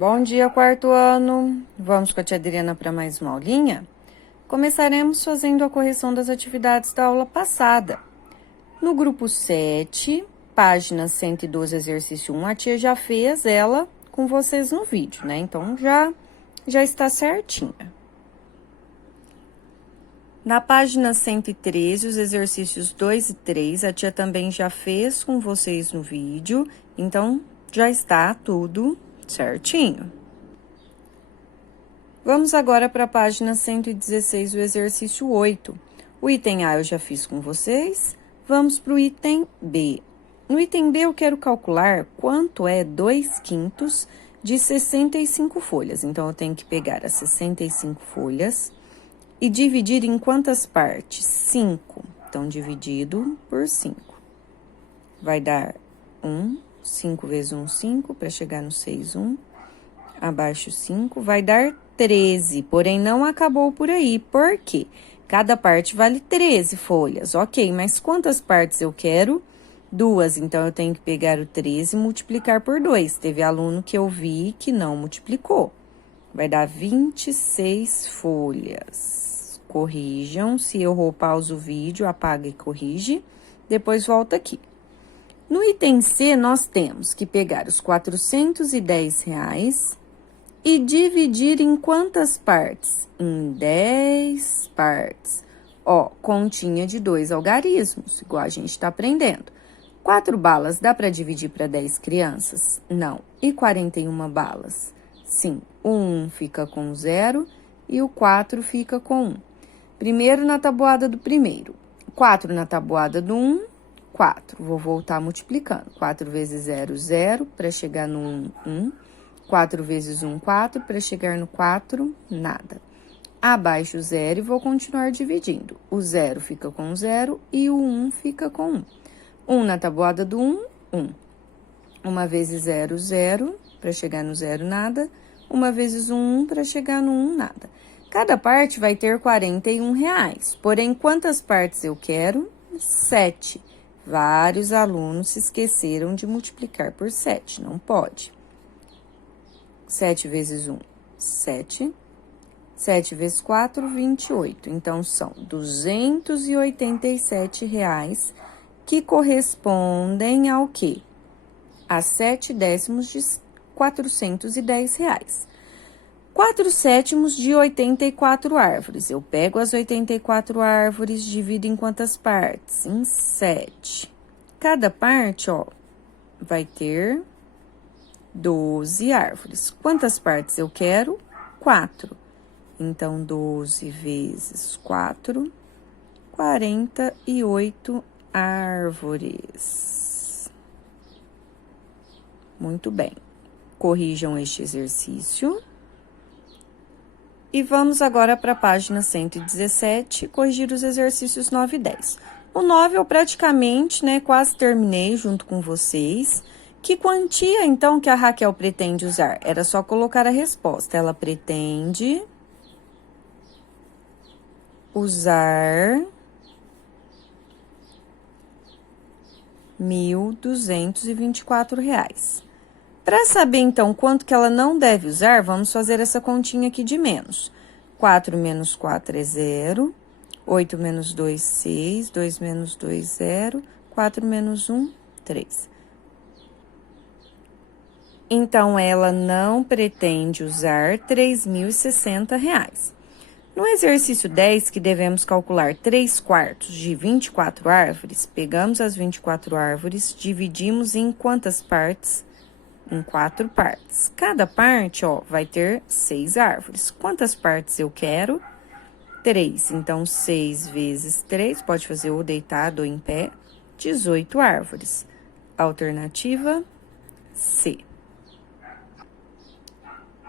Bom dia, quarto ano! Vamos com a tia Adriana para mais uma aulinha? Começaremos fazendo a correção das atividades da aula passada. No grupo 7, página 112, exercício 1, a tia já fez ela com vocês no vídeo, né? Então, já está certinha. Na página 113, os exercícios 2 e 3, a tia também já fez com vocês no vídeo, então já está tudo certinho. Vamos agora para a página 116, o exercício 8. O item A eu já fiz com vocês. Vamos para o item B. No item B eu quero calcular quanto é 2/5 de 65 folhas. Então, eu tenho que pegar as 65 folhas e dividir em quantas partes? 5. Então, dividido por 5. Vai dar 1, 5 vezes 1, 5, para chegar no 6, 1. Abaixo 5, vai dar 13, porém não acabou por aí. Por quê? Cada parte vale 13 folhas. Ok, mas quantas partes eu quero? 2, então eu tenho que pegar o 13 e multiplicar por 2. Teve aluno que eu vi que não multiplicou. Vai dar 26 folhas. Corrijam, se errou, pausa o vídeo, apaga e corrige. Depois volta aqui. No item C, nós temos que pegar os R$410 e dividir em quantas partes? Em 10 partes. Ó, continha de 2 algarismos, igual a gente está aprendendo. 4 balas dá para dividir para 10 crianças? Não. E 41 balas? Sim. O 1 fica com 0 e o 4 fica com 1. Primeiro na tabuada do primeiro. 4 na tabuada do 1, 4. Vou voltar multiplicando. 4 vezes 0, 0, para chegar no 1, 1. 4 vezes 1, 4, para chegar no 4, nada. Abaixo 0 e vou continuar dividindo. O 0 fica com 0 e o 1 fica com 1. 1 na tabuada do 1, 1. 1 vezes 0, 0, para chegar no 0, nada. 1 vezes 1, para chegar no 1, nada. Cada parte vai ter R$41. Porém, quantas partes eu quero? 7. Vários alunos se esqueceram de multiplicar por 7, não pode. 7 vezes 1, 7. 7 vezes 4, 28. Então, são R$287 que correspondem ao quê? A 7 décimos de R$410. 4 sétimos de 84 árvores. Eu pego as 84 árvores, divido em quantas partes? Em 7. Cada parte, ó, vai ter 12 árvores. Quantas partes eu quero? 4. Então, 12 vezes 4, 48 árvores. Muito bem. Corrijam este exercício. E vamos agora para a página 117, corrigir os exercícios 9 e 10. O 9 eu praticamente, quase terminei junto com vocês. Que quantia, então, que a Raquel pretende usar? Era só colocar a resposta. Ela pretende usar R$1.224. Para saber, então, quanto que ela não deve usar, vamos fazer essa continha aqui de menos. 4 menos 4 é 0. 8 menos 2, 6. 2 menos 2, 0. 4 menos 1, 3. Então, ela não pretende usar R$3.060. No exercício 10, que devemos calcular 3/4 de 24 árvores, pegamos as 24 árvores, dividimos em quantas partes? Em 4 partes. Cada parte, ó, vai ter 6 árvores. Quantas partes eu quero? 3. Então, 6 vezes 3, pode fazer ou deitado ou em pé, 18 árvores. Alternativa C.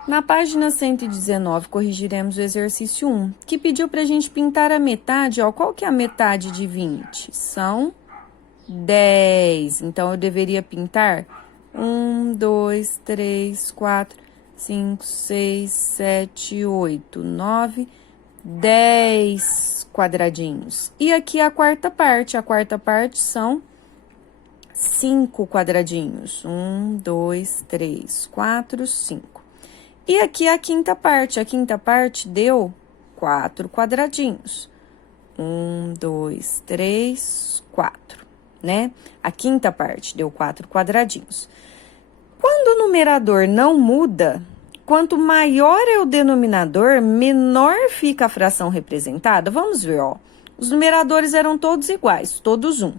Na página 119, corrigiremos o exercício 1, que pediu para a gente pintar a metade, ó. Qual que é a metade de 20? São 10. Então, eu deveria pintar 1, 2, 3, 4, 5, 6, 7, 8, 9, 10 quadradinhos. E aqui a quarta parte são 5 quadradinhos. 1, 2, 3, 4, 5. E aqui a quinta parte. A quinta parte deu 4 quadradinhos. 1, 2, 3, 4, né? A quinta parte deu 4 quadradinhos. Quando o numerador não muda, quanto maior é o denominador, menor fica a fração representada. Vamos ver, ó. Os numeradores eram todos iguais, todos 1.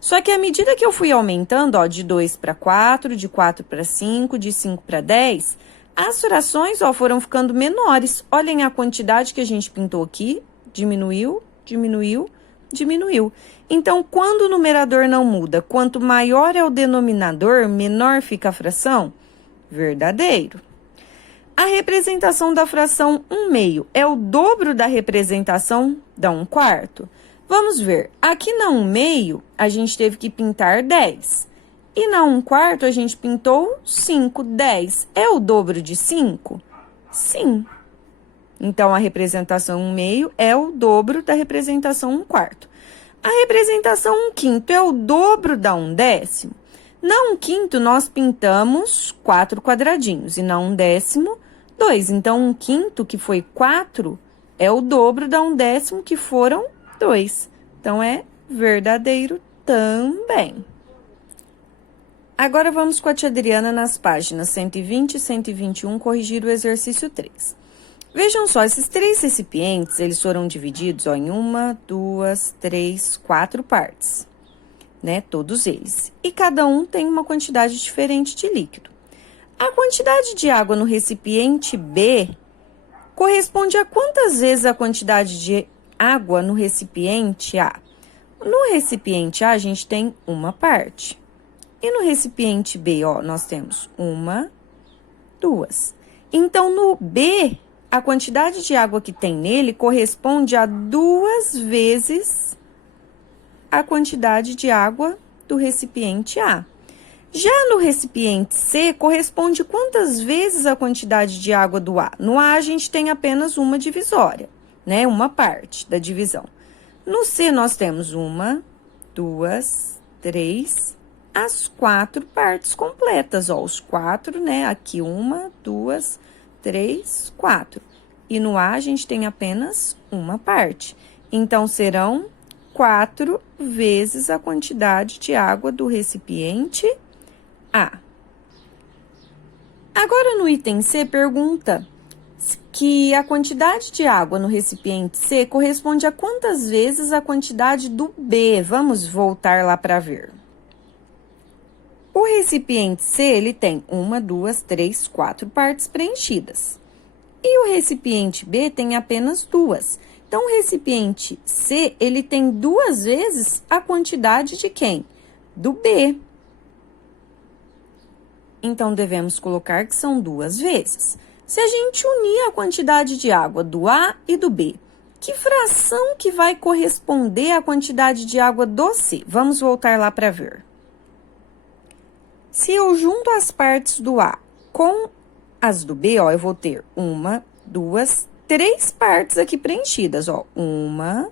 Só que à medida que eu fui aumentando, ó, de 2 para 4, de 4 para 5, de 5 para 10, as frações, ó, foram ficando menores. Olhem a quantidade que a gente pintou aqui, diminuiu, diminuiu, diminuiu. Então, quando o numerador não muda, quanto maior é o denominador, menor fica a fração? Verdadeiro. A representação da fração 1/2 é o dobro da representação da 1/4? Vamos ver, aqui na 1/2 a gente teve que pintar 10. E na 1/4 a gente pintou 5, 10. É o dobro de 5? Sim. Então, a representação 1/2 é o dobro da representação 1/4. A representação 1/5 é o dobro da 1/10? Na 1/5 nós pintamos 4 quadradinhos e na 1/10, 2. Então, 1/5, que foi 4, é o dobro da 1/10, que foram 2. Então, é verdadeiro também. Agora, vamos com a tia Adriana nas páginas 120 e 121, corrigir o exercício 3. Vejam só, esses 3 recipientes, eles foram divididos, ó, em 1, 2, 3, 4 partes, né? Todos eles. E cada um tem uma quantidade diferente de líquido. A quantidade de água no recipiente B corresponde a quantas vezes a quantidade de água no recipiente A? No recipiente A, a gente tem uma parte. E no recipiente B, ó, nós temos 1, 2. Então, no B, a quantidade de água que tem nele corresponde a 2 vezes a quantidade de água do recipiente A. Já no recipiente C, corresponde quantas vezes a quantidade de água do A? No A, a gente tem apenas uma divisória, né? Uma parte da divisão. No C, nós temos 1, 2, 3, as 4 partes completas, ó. Os 4, né? Aqui 1, 2, 3, 4. E no A, a gente tem apenas uma parte. Então, serão 4 vezes a quantidade de água do recipiente A. Agora, no item C, pergunta que a quantidade de água no recipiente C corresponde a quantas vezes a quantidade do B? Vamos voltar lá para ver. O recipiente C, ele tem 1, 2, 3, 4 partes preenchidas. E o recipiente B tem apenas 2. Então, o recipiente C, ele tem 2 vezes a quantidade de quem? Do B. Então, devemos colocar que são 2 vezes. Se a gente unir a quantidade de água do A e do B, que fração que vai corresponder à quantidade de água do C? Vamos voltar lá para ver. Se eu junto as partes do A com as do B, ó, eu vou ter 1, 2, 3 partes aqui preenchidas, ó. 1,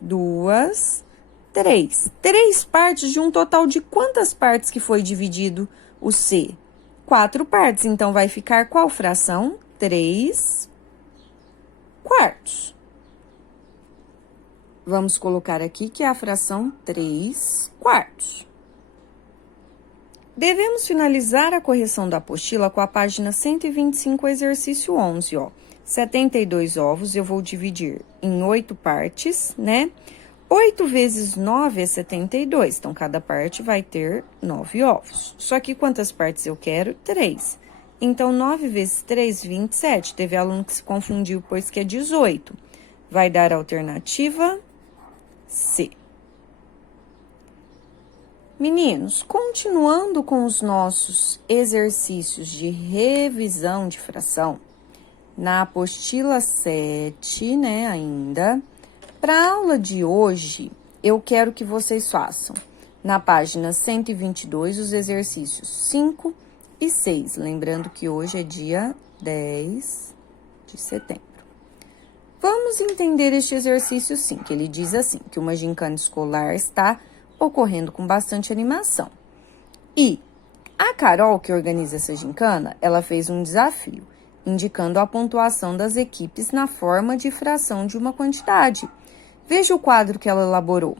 2, 3. 3 partes de um total de quantas partes que foi dividido o C? 4 partes, então vai ficar qual fração? 3 quartos. Vamos colocar aqui que é a fração 3 quartos. Devemos finalizar a correção da apostila com a página 125, exercício 11, ó. 72 ovos, eu vou dividir em 8 partes, né? 8 vezes 9 é 72, então cada parte vai ter 9 ovos. Só que quantas partes eu quero? 3. Então, 9 vezes 3, 27. Teve aluno que se confundiu, pois que é 18. Vai dar a alternativa C. Meninos, continuando com os nossos exercícios de revisão de fração, na apostila 7, né, ainda, para a aula de hoje, eu quero que vocês façam, na página 122, os exercícios 5 e 6, lembrando que hoje é dia 10 de setembro. Vamos entender este exercício 5, ele diz assim, que uma gincana escolar está ocorrendo com bastante animação. E a Carol, que organiza essa gincana, ela fez um desafio. indicando a pontuação das equipes na forma de fração de uma quantidade. Veja o quadro que ela elaborou.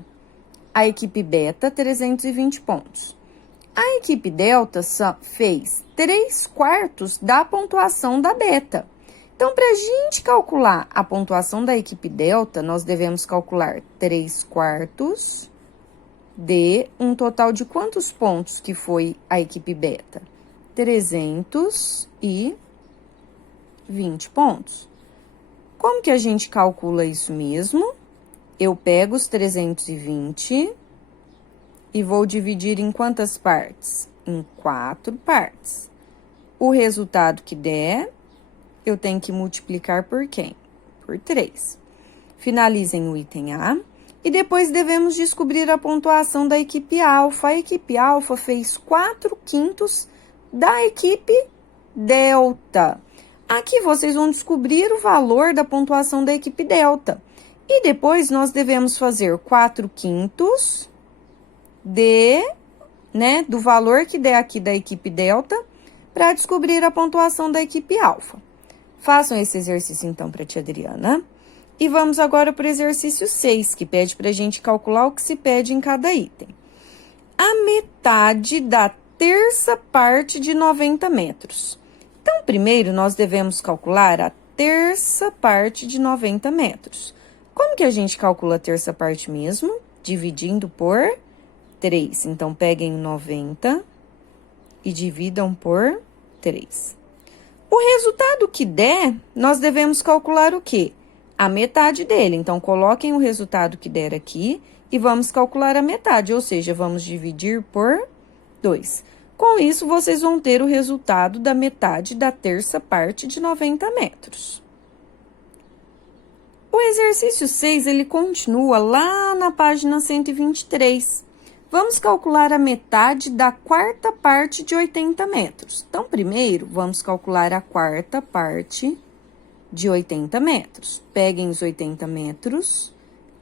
A equipe beta, 320 pontos. A equipe delta fez 3/4 da pontuação da beta. Então, para a gente calcular a pontuação da equipe delta, nós devemos calcular 3/4 de um total de quantos pontos que foi a equipe beta? 320 pontos. Como que a gente calcula isso mesmo? Eu pego os 320 e vou dividir em quantas partes? Em 4 partes. O resultado que der, eu tenho que multiplicar por quem? Por 3. Finalizem o item A. E depois devemos descobrir a pontuação da equipe alfa. A equipe alfa fez 4/5 da equipe delta. Aqui vocês vão descobrir o valor da pontuação da equipe delta. E depois nós devemos fazer 4/5 do valor que der aqui da equipe delta para descobrir a pontuação da equipe alfa. Façam esse exercício então para a tia Adriana. E vamos agora para o exercício 6, que pede para a gente calcular o que se pede em cada item. A metade da terça parte de 90 metros. Então, primeiro, nós devemos calcular a terça parte de 90 metros. Como que a gente calcula a terça parte mesmo? Dividindo por 3. Então, peguem 90 e dividam por 3. O resultado que der, nós devemos calcular o quê? A metade dele. Então, coloquem o resultado que der aqui e vamos calcular a metade, ou seja, vamos dividir por 2. Com isso, vocês vão ter o resultado da metade da terça parte de 90 metros. O exercício 6, ele continua lá na página 123. Vamos calcular a metade da quarta parte de 80 metros. Então, primeiro, vamos calcular a quarta parte de 80 metros. Peguem os 80 metros.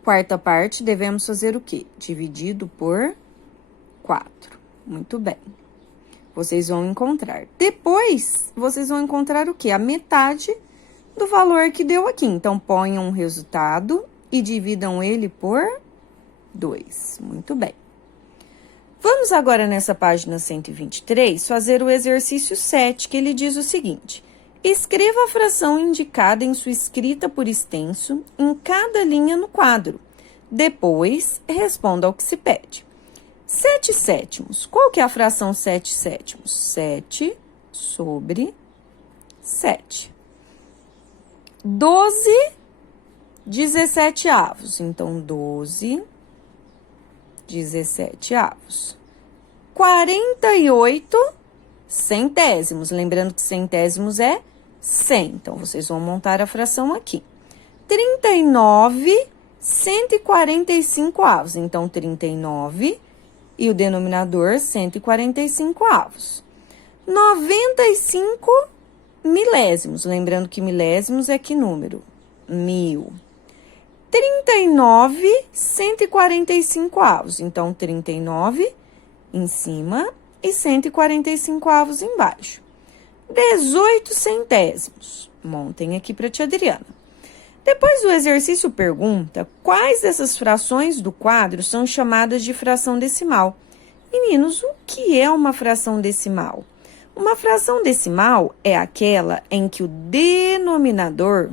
Quarta parte, devemos fazer o quê? Dividido por 4. Muito bem. Vocês vão encontrar. Depois, vocês vão encontrar o quê? A metade do valor que deu aqui. Então, ponham um resultado e dividam ele por 2. Muito bem. Vamos agora nessa página 123 fazer o exercício 7, que ele diz o seguinte: escreva a fração indicada em sua escrita por extenso em cada linha no quadro. Depois, responda ao que se pede. 7 sétimos. Qual que é a fração 7 sétimos? 7 sobre 7. 12 17avos. Então, 12 17avos. 48 centésimos. Lembrando que centésimos é 100. Então, vocês vão montar a fração aqui. 39 145avos. Então, 39 e o denominador 145avos. 95 milésimos. Lembrando que milésimos é que número? 1000. 39 145avos. Então, 39 em cima e 145avos embaixo. 18 centésimos. Montem aqui para a tia Adriana. Depois o exercício pergunta quais dessas frações do quadro são chamadas de fração decimal. Meninos, o que é uma fração decimal? Uma fração decimal é aquela em que o denominador,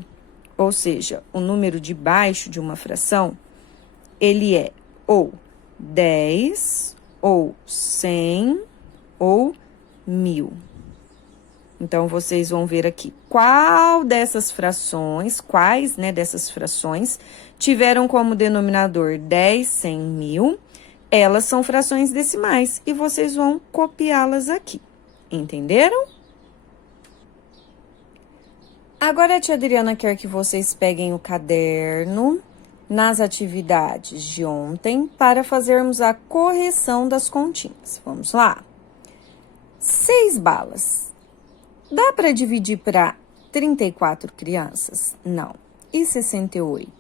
ou seja, o número de baixo de uma fração, ele é ou 10, ou 100, ou 1000. Então, vocês vão ver aqui qual dessas frações, quais, dessas frações tiveram como denominador 10, 100, 1000. Elas são frações decimais e vocês vão copiá-las aqui. Entenderam? Agora, a tia Adriana quer que vocês peguem o caderno nas atividades de ontem para fazermos a correção das continhas. Vamos lá? 6 balas. Dá para dividir para 34 crianças? Não. E 68?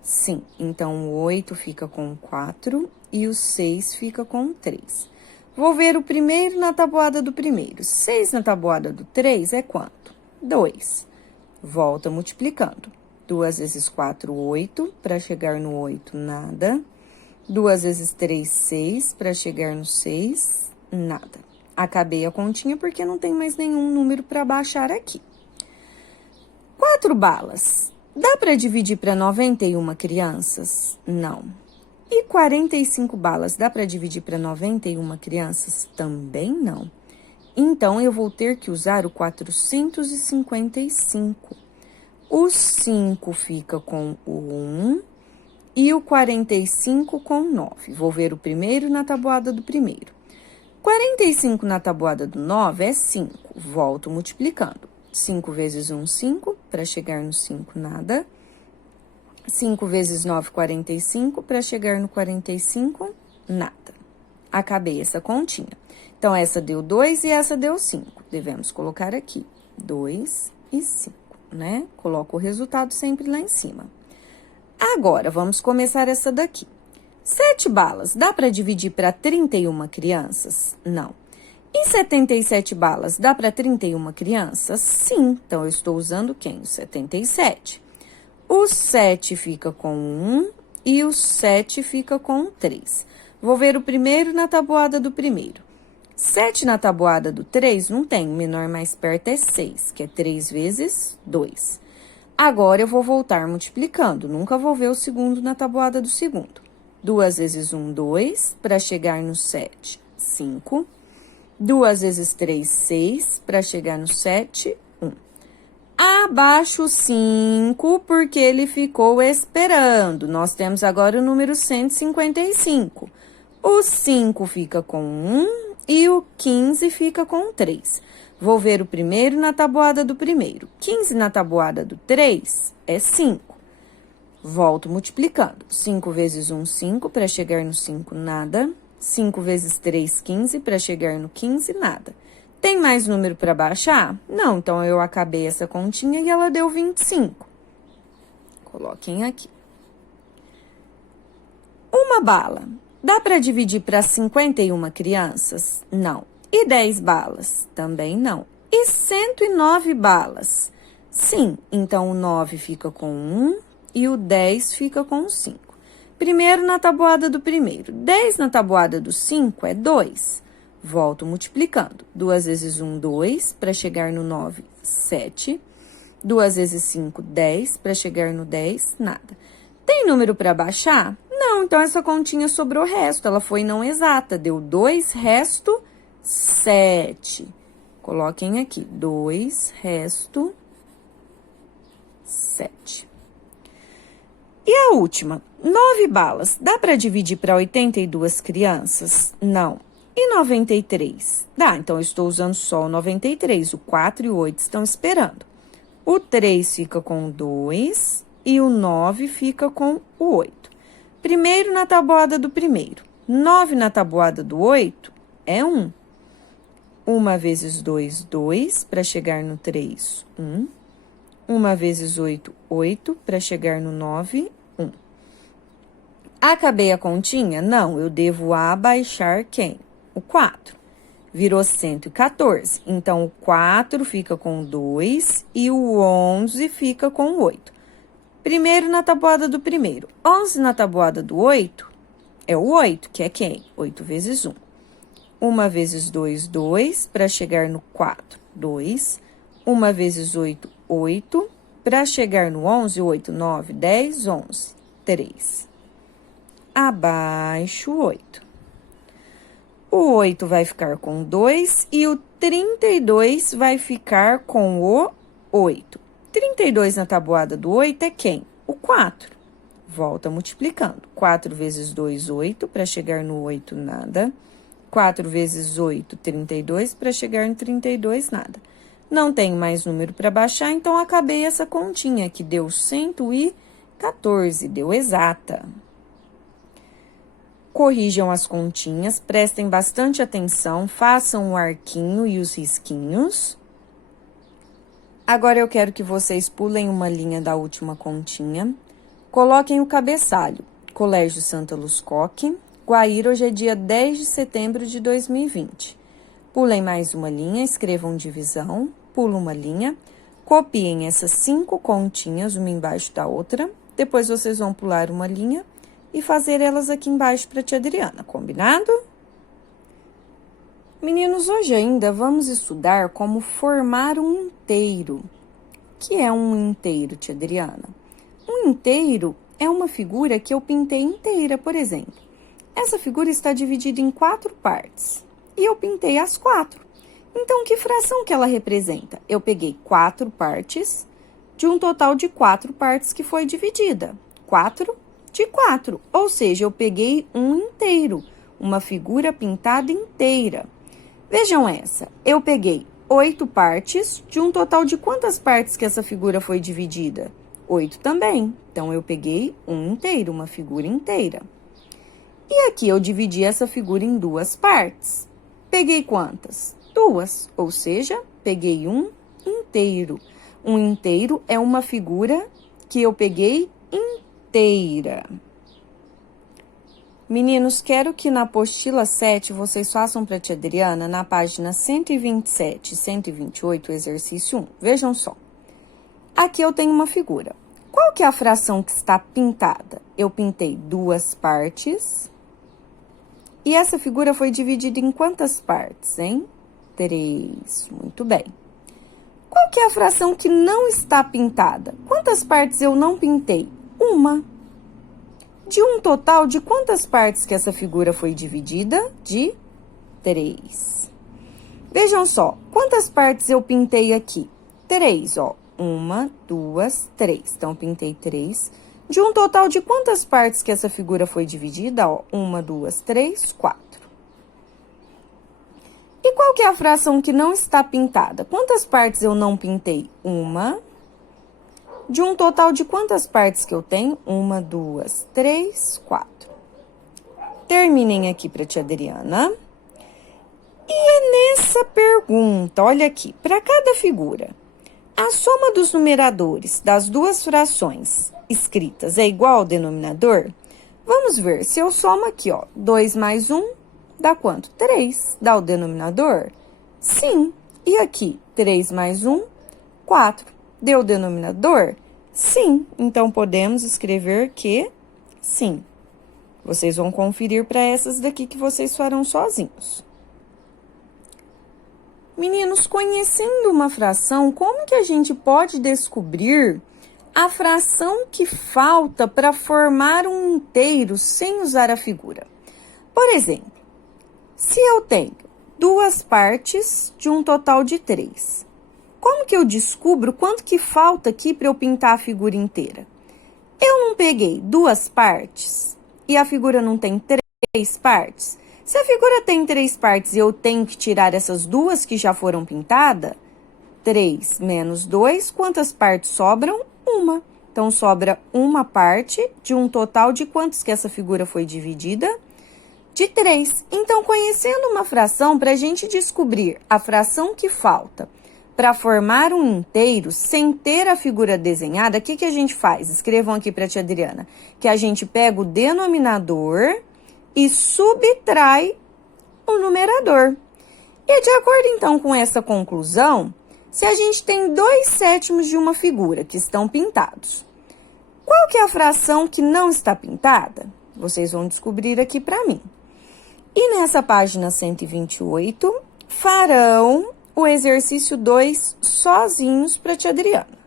Sim. Então, o 8 fica com 4 e o 6 fica com 3. Vou ver o primeiro na tabuada do primeiro. 6 na tabuada do 3 é quanto? 2. Volta multiplicando. 2 vezes 4, 8, para chegar no 8, nada. 2 vezes 3, 6, para chegar no 6, nada. Acabei a continha porque não tem mais nenhum número para baixar aqui. 4 balas. Dá para dividir para 91 crianças? Não. E 45 balas, dá para dividir para 91 crianças? Também não. Então, eu vou ter que usar o 455. O 5 fica com o 1 e o 45 com 9. Vou ver o primeiro na tabuada do primeiro. 45 na tabuada do 9 é 5. Volto multiplicando. 5 vezes 1, 5, para chegar no 5, nada. 5 vezes 9, 45, para chegar no 45, nada. Acabei essa continha. Então, essa deu 2 e essa deu 5. Devemos colocar aqui 2 e 5, né? Coloco o resultado sempre lá em cima. Agora, vamos começar essa daqui. 7 balas, dá para dividir para 31 crianças? Não. E 77 balas, dá para 31 crianças? Sim. Então, eu estou usando quem? O 77. O 7 fica com 1 e o 7 fica com 3. Vou ver o primeiro na tabuada do primeiro. 7 na tabuada do 3 não tem, o menor mais perto é 6, que é 3 vezes 2. Agora, eu vou voltar multiplicando, nunca vou ver o segundo na tabuada do segundo. 2 vezes 1, 2, para chegar no 7, 5. 2 vezes 3, 6, para chegar no 7, 1. Abaixo 5, porque ele ficou esperando. Nós temos agora o número 155. O 5 fica com 1 e o 15 fica com 3. Vou ver o primeiro na tabuada do primeiro. 15 na tabuada do 3 é 5. Volto multiplicando. 5 vezes 1, 5, para chegar no 5, nada. 5 vezes 3, 15, para chegar no 15, nada. Tem mais número para baixar? Não, então eu acabei essa continha e ela deu 25. Coloquem aqui. Uma bala. Dá para dividir para 51 crianças? Não. E 10 balas? Também não. E 109 balas? Sim, então o 9 fica com 1 e o 10 fica com 5. Primeiro na tabuada do primeiro. 10 na tabuada do 5 é 2. Volto multiplicando. 2 vezes 1, 2, para chegar no 9, 7. 2 vezes 5, 10, para chegar no 10, nada. Tem número para baixar? Não, então essa continha sobrou resto, ela foi não exata, deu 2, resto, 7. Coloquem aqui, 2, resto, 7. E a última, 9 balas, dá para dividir para 82 crianças? Não. E 93? Dá, então eu estou usando só o 93, o 4 e o 8 estão esperando. O 3 fica com 2 e o 9 fica com o 8. Primeiro na tabuada do primeiro. 9 na tabuada do 8 é 1. 1 vezes 2, 2, para chegar no 3, 1. 1 vezes 8, 8, para chegar no 9, 1. Acabei a continha? Não, eu devo abaixar quem? O 4. Virou 114. Então, o 4 fica com 2 e o 11 fica com 8. Primeiro na tabuada do primeiro. 11 na tabuada do 8 é o 8, que é quem? 8 vezes 1. 1 vezes 2, 2, para chegar no 4, 2. 1 vezes 8, 8, para chegar no 11, 8, 9, 10, 11, 3. Abaixo 8. O 8 vai ficar com 2 e o 32 vai ficar com o 8. 32 na tabuada do 8 é quem? O 4. Volta multiplicando. 4 vezes 2, 8, para chegar no 8, nada. 4 vezes 8, 32, para chegar no 32, nada. Não tenho mais número para baixar, então acabei essa continha, que deu 114, deu exata. Corrijam as continhas, prestem bastante atenção, façam o arquinho e os risquinhos. Agora, eu quero que vocês pulem uma linha da última continha. Coloquem o cabeçalho. Colégio Santa Luz Coque, Guaíra, hoje é dia 10 de setembro de 2020. Pulem mais uma linha, escrevam divisão, pula uma linha. Copiem essas 5 continhas, uma embaixo da outra. Depois, vocês vão pular uma linha e fazer elas aqui embaixo para a tia Adriana, combinado? Meninos, hoje ainda vamos estudar como formar um inteiro. O que é um inteiro, tia Adriana? Um inteiro é uma figura que eu pintei inteira, por exemplo. Essa figura está dividida em 4 partes e eu pintei as 4. Então, que fração que ela representa? Eu peguei 4 partes de um total de 4 partes que foi dividida. 4 de 4, ou seja, eu peguei um inteiro, uma figura pintada inteira. Vejam essa, eu peguei 8 partes de um total de quantas partes que essa figura foi dividida? 8 também. Então, eu peguei um inteiro, uma figura inteira. E aqui eu dividi essa figura em 2 partes. Peguei quantas? 2, ou seja, peguei um inteiro. Um inteiro é uma figura que eu peguei inteira. Meninos, quero que na apostila 7 vocês façam para a tia Adriana, na página 127 e 128, exercício 1. Vejam só. Aqui eu tenho uma figura. Qual que é a fração que está pintada? Eu pintei 2 partes. E essa figura foi dividida em quantas partes, hein? 3. Muito bem. Qual que é a fração que não está pintada? Quantas partes eu não pintei? 1. De um total de quantas partes que essa figura foi dividida? De 3. Vejam só, quantas partes eu pintei aqui? 3, ó. 1, 2, 3. Então, pintei 3. De um total de quantas partes que essa figura foi dividida? Ó, 1, 2, 3, 4. E qual que é a fração que não está pintada? Quantas partes eu não pintei? 1. De um total de quantas partes que eu tenho? 1, 2, 3, 4. Terminem aqui para a tia Adriana. E é nessa pergunta, olha aqui, para cada figura, a soma dos numeradores das 2 frações escritas é igual ao denominador? Vamos ver, se eu somo aqui, ó, 2 mais 1, dá quanto? 3. Dá o denominador? Sim. E aqui, 3 mais 1, 4. Deu o denominador? Sim. Então, podemos escrever que sim. Vocês vão conferir para essas daqui que vocês farão sozinhos. Meninos, conhecendo uma fração, como que a gente pode descobrir a fração que falta para formar um inteiro sem usar a figura? Por exemplo, se eu tenho 2 partes de um total de 3, como que eu descubro quanto que falta aqui para eu pintar a figura inteira? Eu não peguei 2 partes e a figura não tem 3 partes? Se a figura tem 3 partes e eu tenho que tirar essas 2 que já foram pintadas, 3 menos 2, quantas partes sobram? 1. Então, sobra uma parte de um total de quantos que essa figura foi dividida? De 3. Então, conhecendo uma fração, para a gente descobrir a fração que falta para formar um inteiro sem ter a figura desenhada, o que a gente faz? Escrevam aqui para a tia Adriana. Que a gente pega o denominador e subtrai o numerador. E de acordo, então, com essa conclusão, se a gente tem 2/7 de uma figura que estão pintados, qual que é a fração que não está pintada? Vocês vão descobrir aqui para mim. E nessa página 128, farão o exercício 2 sozinhos para a tia Adriana.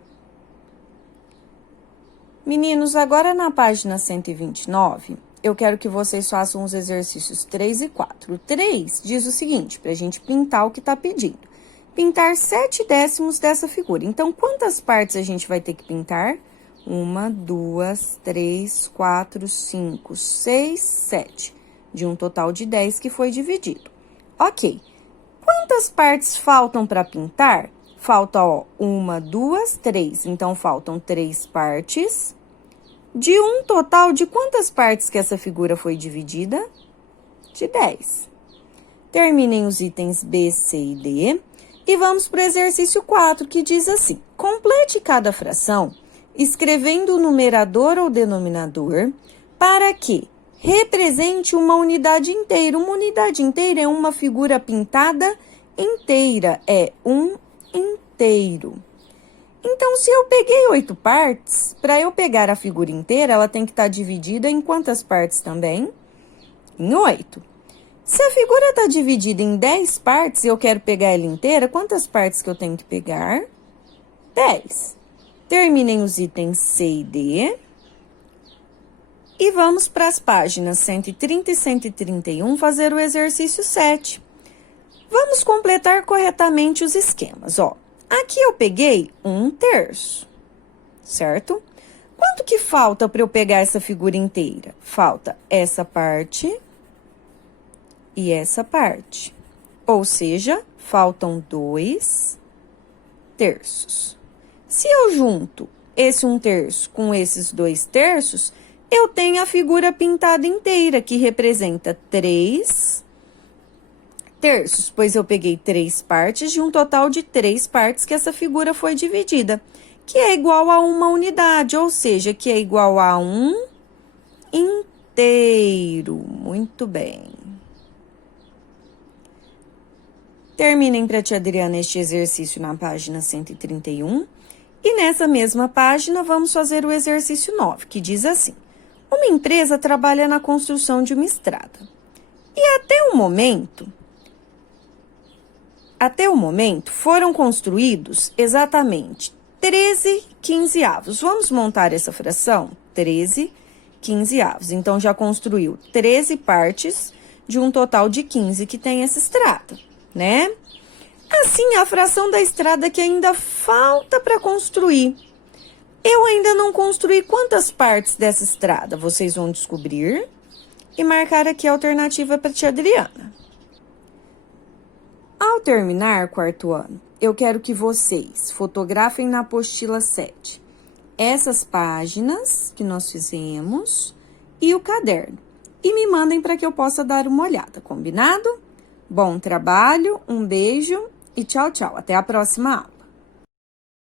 Meninos, agora na página 129, eu quero que vocês façam os exercícios 3 e 4. O 3 diz o seguinte, para a gente pintar o que está pedindo. Pintar 7/10 dessa figura. Então, quantas partes a gente vai ter que pintar? 1, 2, 3, 4, 5, 6, 7. De um total de 10 que foi dividido. Ok. Quantas partes faltam para pintar? Falta, ó, 1, 2, 3. Então, faltam 3 partes. De um total de quantas partes que essa figura foi dividida? De 10. Terminem os itens B, C e D. E vamos para o exercício 4, que diz assim. Complete cada fração escrevendo o numerador ou denominador para que represente uma unidade inteira. Uma unidade inteira é uma figura pintada inteira, é um inteiro. Então, se eu peguei 8 partes, para eu pegar a figura inteira, ela tem que estar dividida em quantas partes também? Em 8. Se a figura está dividida em 10 partes e eu quero pegar ela inteira, quantas partes que eu tenho que pegar? 10. Terminem os itens C e D. E vamos para as páginas 130 e 131 fazer o exercício 7. Vamos completar corretamente os esquemas, ó. Aqui eu peguei 1/3, certo? Quanto que falta para eu pegar essa figura inteira? Falta essa parte e essa parte. Ou seja, faltam 2/3. Se eu junto esse 1/3 com esses 2/3, eu tenho a figura pintada inteira, que representa 3/3, pois eu peguei 3 partes de um total de 3 partes que essa figura foi dividida, que é igual a uma unidade, ou seja, que é igual a 1 inteiro. Muito bem. Terminem para a tia Adriana este exercício na página 131. E nessa mesma página, vamos fazer o exercício 9, que diz assim: uma empresa trabalha na construção de uma estrada. E até o momento, foram construídos exatamente 13 quinzeavos. Vamos montar essa fração? 13 quinzeavos. Então, já construiu 13 partes de um total de 15 que tem essa estrada, né? Assim, a fração da estrada que ainda falta para construir. Eu ainda não construí quantas partes dessa estrada? Vocês vão descobrir e marcar aqui a alternativa para a tia Adriana. Ao terminar quarto ano, eu quero que vocês fotografem na apostila 7 essas páginas que nós fizemos e o caderno. E me mandem para que eu possa dar uma olhada, combinado? Bom trabalho, um beijo e tchau, tchau. Até a próxima aula.